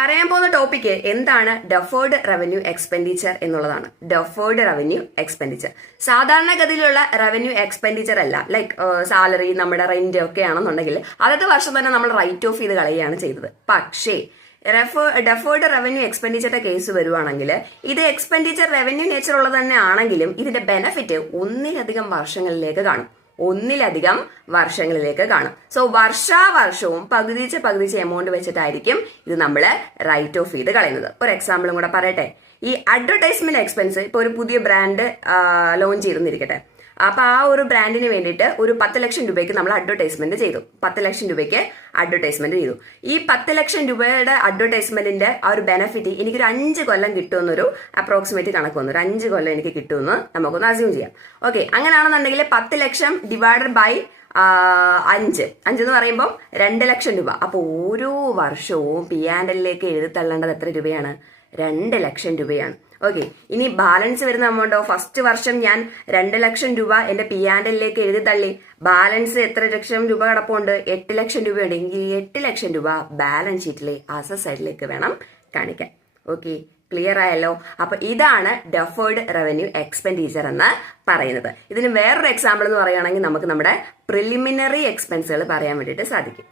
പറയാൻ പോകുന്ന ടോപ്പിക്ക് എന്താണ് ഡെഫേർഡ് റവന്യൂ എക്സ്പെൻഡിച്ചർ എന്നുള്ളതാണ്. ഡെഫേർഡ് റവന്യൂ എക്സ്പെൻഡിച്ചർ സാധാരണഗതിയിലുള്ള റവന്യൂ എക്സ്പെൻഡിച്ചർ അല്ല. ലൈക്ക് സാലറി, നമ്മുടെ റെന്റ് ഒക്കെ ആണെന്നുണ്ടെങ്കിൽ അതത് വർഷം തന്നെ നമ്മൾ റൈറ്റ് ഓഫ് ചെയ്ത് കളയുകയാണ് ചെയ്തത്. പക്ഷേ ഡെഫേർഡ് റവന്യൂ എക്സ്പെൻഡിച്ചറിന്റെ കേസ് വരുവാണെങ്കിൽ ഇത് എക്സ്പെൻഡിച്ചർ റവന്യൂ നേച്ചർ ഉള്ളത് തന്നെ ആണെങ്കിലും ഇതിന്റെ ബെനിഫിറ്റ് ഒന്നിലധികം വർഷങ്ങളിലേക്ക് കാണും. സോ വർഷാവർഷവും പകുതിച്ച് എമൗണ്ട് വെച്ചിട്ടായിരിക്കും ഇത് നമ്മൾ റൈറ്റ് ഓഫ് ചെയ്ത് കളയുന്നത്. ഒരു എക്സാമ്പിളും കൂടെ പറയട്ടെ. ഈ അഡ്വർടൈസ്മെന്റ് എക്സ്പെൻസ് ഇപ്പൊ ഒരു പുതിയ ബ്രാൻഡ് ലോഞ്ച് ചെയ്തെന്നിരിക്കട്ടെ. അപ്പൊ ആ ഒരു ബ്രാൻഡിന് വേണ്ടിയിട്ട് ഒരു 10 ലക്ഷം രൂപയ്ക്ക് നമ്മൾ അഡ്വർടൈസ്മെന്റ് ചെയ്തു. 10 ലക്ഷം രൂപയ്ക്ക് അഡ്വർടൈസ്മെന്റ് ചെയ്തു. ഈ 10 ലക്ഷം രൂപയുടെ അഡ്വർടൈസ്മെന്റിന്റെ ആ ഒരു ബെനിഫിറ്റ് എനിക്കൊരു 5 കൊല്ലം കിട്ടുമെന്നൊരു അപ്രോക്സിമേറ്റ് കണക്ക് വന്നു. ഒരു 5 കൊല്ലം എനിക്ക് കിട്ടുമെന്ന് നമുക്കൊന്ന് അസ്യൂം ചെയ്യാം. ഓക്കെ, അങ്ങനെയാണെന്നുണ്ടെങ്കിൽ 10 ലക്ഷം ഡിവൈഡഡ് ബൈ 5 എന്ന് പറയുമ്പോൾ 2 ലക്ഷം രൂപ. അപ്പൊ ഓരോ വർഷവും P&Lലേക്ക് എഴുതി തള്ളേണ്ടത് എത്ര രൂപയാണ്? 2 ലക്ഷം രൂപയാണ്. ഓക്കെ, ഇനി ബാലൻസ് വരുന്ന എമൗണ്ടോ? ഫസ്റ്റ് വർഷം ഞാൻ 2 ലക്ഷം രൂപ എന്റെ P&Lലേക്ക് എഴുതി തള്ളി. ബാലൻസ് എത്ര ലക്ഷം രൂപ കിടപ്പുണ്ട്? 8 ലക്ഷം രൂപയുണ്ട്. എങ്കിൽ 8 ലക്ഷം രൂപ ബാലൻസ് ഷീറ്റിലെ അസറ്റ് സൈഡിലേക്ക് വേണം കാണിക്കാൻ. ഓക്കെ, ക്ലിയർ ആയല്ലോ? അപ്പൊ ഇതാണ് ഡെഫേർഡ് റവന്യൂ എക്സ്പെൻഡിച്ചർ എന്ന് പറയുന്നത്. ഇതിന് വേറൊരു എക്സാമ്പിൾ എന്ന് പറയുകയാണെങ്കിൽ നമുക്ക് നമ്മുടെ പ്രിലിമിനറി എക്സ്പെൻസുകൾ പറയാൻ വേണ്ടിയിട്ട് സാധിക്കും.